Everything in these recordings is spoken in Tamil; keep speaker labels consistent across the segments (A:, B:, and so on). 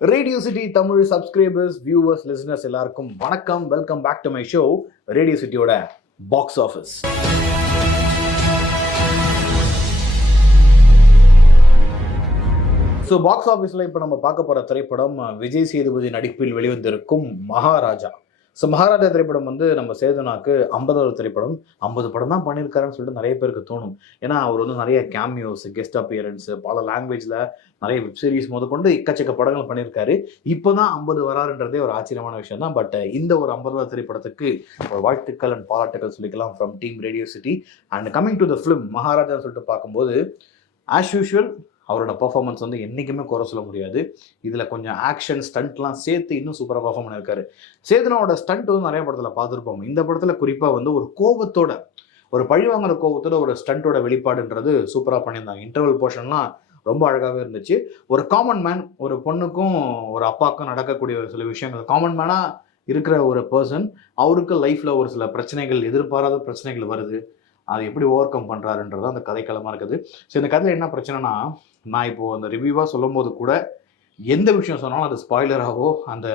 A: Radio city Tamil subscribers viewers listeners எல்லாருக்கும் வணக்கம். Welcome back to my show radio சிட்டியோட box office so box ஆஃபீஸில் இப்போ நம்ம பார்க்க போகிற திரைப்படம் விஜய் சேதுபதி நடிப்பில் வெளிவந்திருக்கும் மகாராஜா. ஸோ மகாராஜா திரைப்படம் வந்து நம்ம சேதுனாக்கு ஐம்பதாவது திரைப்படம் ஐம்பது படம் தான் பண்ணியிருக்காருன்னு சொல்லிட்டு நிறைய பேருக்கு தோணும். ஏன்னா அவர் வந்து நிறைய கேமியோஸ் கெஸ்ட் அப்பியரன்ஸ் பல லாங்குவேஜில் நிறைய வெப் சீரிஸ் முதற்கொண்டு எக்கச்சக்க படங்கள் பண்ணியிருக்காரு. இப்போ தான் ஐம்பது வராருன்றதே ஒரு ஆச்சரியமான விஷயம் தான். பட் இந்த ஒரு ஐம்பதாவது திரைப்படத்துக்கு ஒரு வாழ்த்துக்கள் அண்ட் பாராட்டுக்கள் சொல்லிக்கலாம் from team radio city and coming to the film மகாராஜான்னு சொல்லிட்டு பார்க்கும்போது ஆஸ் யூஷுவல் அவரோட பர்ஃபார்மன்ஸ் வந்து என்றைக்குமே குறை சொல்ல முடியாது. இதில் கொஞ்சம் ஆக்ஷன் ஸ்டண்ட்லாம் சேர்த்து இன்னும் சூப்பராக பர்ஃபார்ம் பண்ணியிருக்காரு. சேதனாவோட ஸ்டண்ட் வந்து நிறைய படத்தில் பார்த்துருப்போம். இந்த படத்தில் குறிப்பாக வந்து ஒரு கோவத்தோட ஒரு பழி வாங்குற கோவத்தோட ஒரு ஸ்டண்ட்டோட வெளிப்பாடுன்றது சூப்பராக பண்ணியிருந்தாங்க. இன்டர்வல் போர்ஷன்லாம் ரொம்ப அழகாகவே இருந்துச்சு. ஒரு காமன் மேன் ஒரு பொண்ணுக்கும் ஒரு அப்பாவுக்கும் நடக்கக்கூடிய ஒரு சில விஷயங்கள். காமன் மேனாக இருக்கிற ஒரு பர்சன் அவருக்கு லைஃப்பில் ஒரு சில பிரச்சனைகள் எதிர்பாராத பிரச்சனைகள் வருது. அதை எப்படி ஓவர் கம் பண்ணுறாருன்றது அந்த கதைக்களமாக இருக்குது. ஸோ இந்த கதையில் என்ன பிரச்சனைனா நான் இப்போது அந்த ரிவ்யூவாக சொல்லும் போது கூட எந்த விஷயம் சொன்னாலும் அது ஸ்பாய்லராகவோ அந்த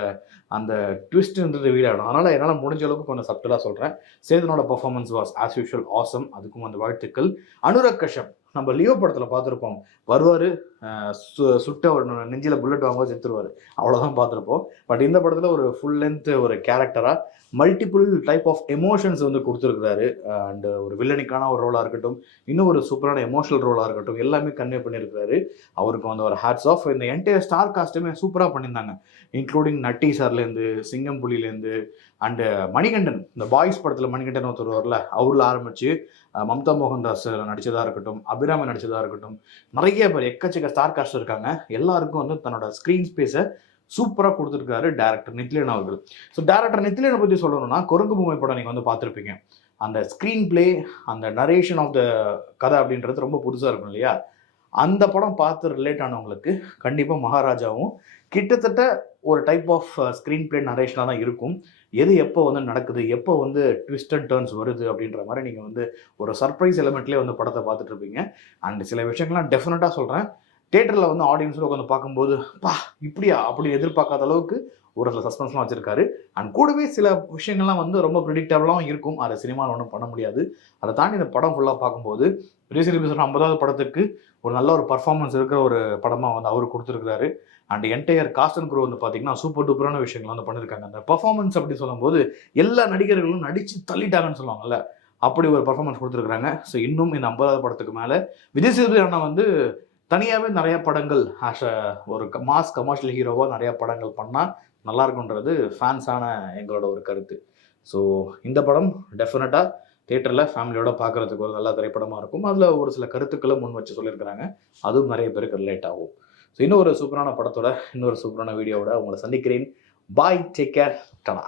A: அந்த ட்விஸ்ட்ன்றது வீடாகிடும் அதனால் என்னால் முடிஞ்ச அளவுக்கு கொஞ்சம் சப்டலாக சொல்கிறேன் சேதனோட performance was as usual awesome அதுக்கும் அந்த வாழ்த்துக்கள். அனுரக் கஷம் நம்ம லியோ படத்தில் பார்த்துருப்போம். வருவார் சுட்ட ஒரு நெஞ்சில் புல்லட் வாங்குவோம் செத்துருவார். அவ்வளோதான் பார்த்துருப்போம். பட் இந்த படத்தில் ஒரு ஃபுல் லென்த் ஒரு கேரக்டராக மல்டிபிள் டைப் ஆஃப் எமோஷன்ஸ் வந்து கொடுத்துருக்குறாரு. அண்டு ஒரு வில்லனிக்கான ஒரு ரோலாக இருக்கட்டும் இன்னும் ஒரு சூப்பரான எமோஷனல் ரோலாக இருக்கட்டும் எல்லாமே கன்வே பண்ணியிருக்காரு அவருக்கு வந்து ஒரு ஹேட்ஸ் ஆஃப் இந்த என்டையர் ஸ்டார் காஸ்ட்டுமே சூப்பராக பண்ணியிருந்தாங்க. இன்க்ளூடிங் நட்டி சார்லேருந்து சிங்கம் புலிலேருந்து அண்டு மணிகண்டன். இந்த பாய்ஸ் படத்தில் மணிகண்டன் ஒருத்தர் வரல அவரில் ஆரம்பித்து மம்தா மோகன்தாஸ் நடித்ததாக இருக்கட்டும் அபிராமி நடித்ததாக இருக்கட்டும். நிறைய பேர் எக்கச்சக்க ஸ்டார் காஸ்ட் இருக்காங்க. எல்லாருக்கும் வந்து தன்னோட ஸ்க்ரீன் ஸ்பேஸை சூப்பராக கொடுத்துருக்காரு டேரக்டர் நித்லேன் அவர்கள். ஸோ டேரக்டர் நித்லேனை பற்றி சொல்லணும்னா குரங்கு பொம்மை படம் நீங்கள் வந்து பார்த்துருப்பீங்க. அந்த ஸ்க்ரீன் ப்ளே அந்த நரேஷன் ஆஃப் த கதை அப்படின்றது ரொம்ப புதுசாக இருக்கும் இல்லையா? அந்த படம் பார்த்து ரிலேட் ஆனவங்களுக்கு கண்டிப்பாக மகாராஜாவும் கிட்டத்தட்ட ஒரு டைப் ஆஃப் ஸ்க்ரீன் பிளே நரேஷனாக தான் இருக்கும். எது எப்போ வந்து நடக்குது எப்போ வந்து ட்விஸ்ட் அண்ட் டர்ன்ஸ் வருது அப்படின்ற மாதிரி நீங்கள் வந்து ஒரு சர்ப்ரைஸ் எலிமெண்ட்லேயே வந்து படத்தை பார்த்துட்டு இருப்பீங்க. அண்ட் சில விஷயங்கள்லாம் டெஃபினட்டாக சொல்கிறேன் தேட்டரில் வந்து ஆடியன்ஸில் உட்காந்து பார்க்கும்போது பா இப்படியா? அப்படி எதிர்பார்க்காத அளவுக்கு ஒரு சில சஸ்பென்ஸ்லாம் வச்சிருக்காரு. அண்ட் கூடவே சில விஷயங்கள்லாம் வந்து ரொம்ப ப்ரிடிக்டபுளாகவும் இருக்கும். அதை சினிமாவில் ஒன்றும் பண்ண முடியாது. அதை தாண்டி இந்த படம் ஃபுல்லாக பார்க்கும்போது ரீசெண்ட் ஐம்பதாவது படத்துக்கு ஒரு நல்ல ஒரு பர்ஃபார்மன்ஸ் இருக்கிற ஒரு படமாக வந்து அவர் கொடுத்துருக்கிறாரு. And entire cast and crew வந்து பார்த்தீங்கன்னா சூப்பர் டூப்பரான விஷயங்கள் வந்து பண்ணியிருக்காங்க அந்த பர்ஃபார்மன்ஸ் அப்படி சொல்லும்போது எல்லா நடிகர்களும் நடித்து தள்ளிட்டாங்கன்னு சொல்லுவாங்கல்ல அப்படி ஒரு பர்ஃபார்மன்ஸ் கொடுத்துருக்குறாங்க. ஸோ இன்னும் இந்த ஐம்பதாவது படத்துக்கு மேலே விஜய் சேதுபதி அண்ணா வந்து தனியாகவே நிறையா படங்கள் ஆஸ் அ ஒரு மாஸ் கமர்ஷியல் ஹீரோவாக நிறையா படங்கள் பண்ணால் நல்லா இருக்குன்றது ஃபேன்ஸான எங்களோட ஒரு கருத்து. ஸோ இந்த படம் டெஃபினட்டாக தேட்டரில் ஃபேமிலியோட பார்க்குறதுக்கு ஒரு நல்ல திரைப்படமாக இருக்கும். அதில் ஒரு சில கருத்துக்களை முன் வச்சு சொல்லியிருக்கிறாங்க. அதுவும் நிறைய பேருக்கு ரிலேட் ஆகும். ஸோ இன்னொரு சூப்பரான படத்தோட இன்னொரு சூப்பரான வீடியோவோட உங்களை சந்திக்கிறேன். Bye take care டனா